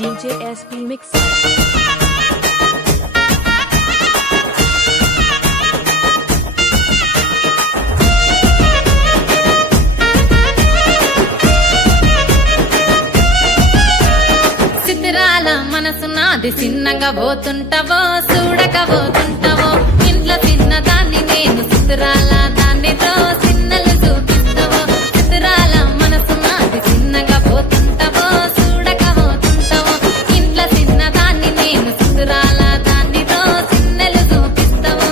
DJ SP Mix. మనసు నాది చిన్నగా పోతుంటావో చూడకపోతుంటావో ఇంట్లో చిన్నదాన్ని నేను సిద్ధరాల దాన్నితో చిన్నలు చూపిస్తావో సిద్ధరాల మనసు నాది చిన్నగా పోతుంటావో చూడకపోతుంటావో ఇంట్లో చిన్నదాన్ని నేను సిద్ధరాల దాన్నితో చిన్నలు చూపిస్తావో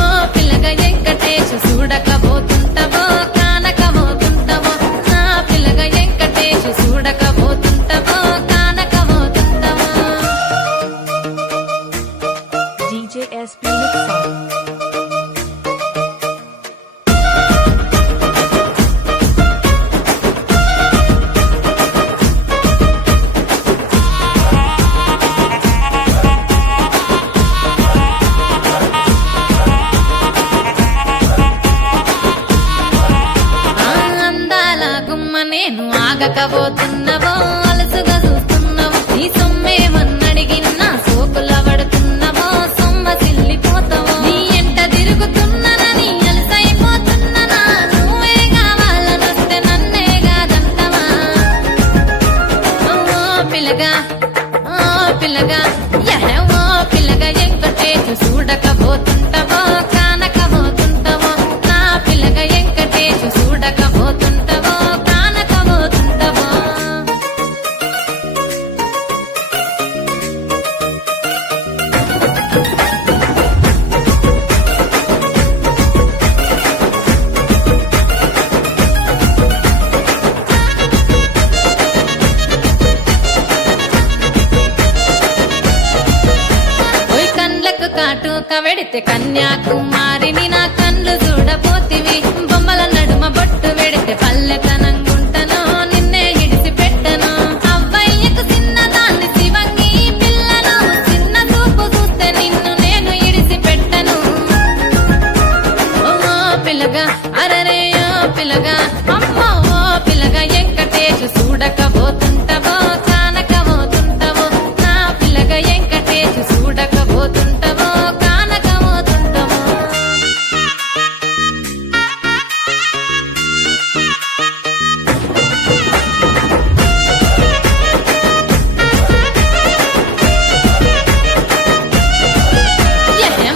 ఓ పిల్లగా వెంకటేశ్ చూడకపోతుంటావో కానకపోతుంటావో నా పిల్లగా Venkatesh చూడకపోతుంటావో DJ SP Mix Song. అందాల గుమ్మ నేను ఆగకపోతున్నవో అలసుగా చూస్తున్నవో నీ సొమ్మేమన్నడిగినా సోకుల పడుతున్నవో సొమ్మ సిల్లిపోతావో నీ ఎంట తిరుగుతున్ననని అలసైపోతున్ననా నువ్వే కావాలనొస్తే నన్నే కాదంటవా ఓ పిల్లగా ఓ పిల్లగా వెంకటేశ్ చూడకపోతుంటావో కానకపోతుంటావో నా పిల్లగా వెంకటేశ్ చూడకపోతుంటావో కానకపోతుంటావో ఓయ్ కండ్లకు కాటుక వెడితే కన్యాకుమారిని నా కండ్లు చూడపోతివి బొమ్మల నడుమ బొట్టు వెడితే పల్లెతనంగుంటను నిన్నే ఇడిసి పెట్టను అవ్వయ్యకు చిన్నదాన్ని శివంగి పిల్లను చిన్న చూపు చూస్తే నిన్ను నేను ఇడిసి పెట్టను ఓ పిల్లగా అరరే ఓ పిల్లగా అమ్మో ఓ పిల్లగా వెంకటేశ్ చూడకపోతుంటావో కానకపోతుంటావో నా పిల్లగా వెంకటేశ్ చూడకపోతుంటావో కానకపోతుంటావో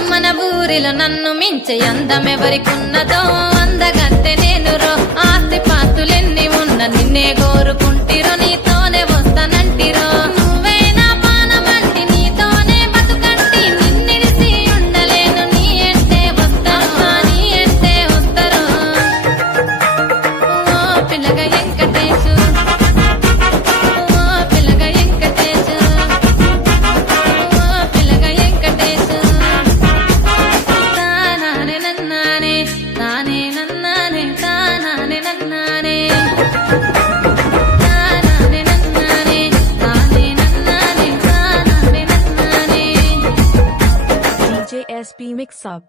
మన ఊరిలో నన్ను మించే అందమెవరికున్నదో అందగత్తె నేను రో ఆస్తి పాస్తులెన్ని ఉన్న నిన్నే కోరుకుంటిరో నీతోనే వస్తానంటిరో నువ్వే నా పానమంటి నీతోనే బతుకంటి నిన్నిడిసి ఉండలేను నీ ఎంటే వస్తాను నీ ఎంటే వస్తారు ఓ పిల్లగా వెంకటేశ్ ఓ పిల్లగా వెంకటేశ్ ఓ పిల్లగా వెంకటేశ్ తానానే నన్నానే తానే నన్నానే తానానే నన్నానే తానానే నన్నానే తానే నన్నానే తానానే నన్నానే DJ SP Mix Up.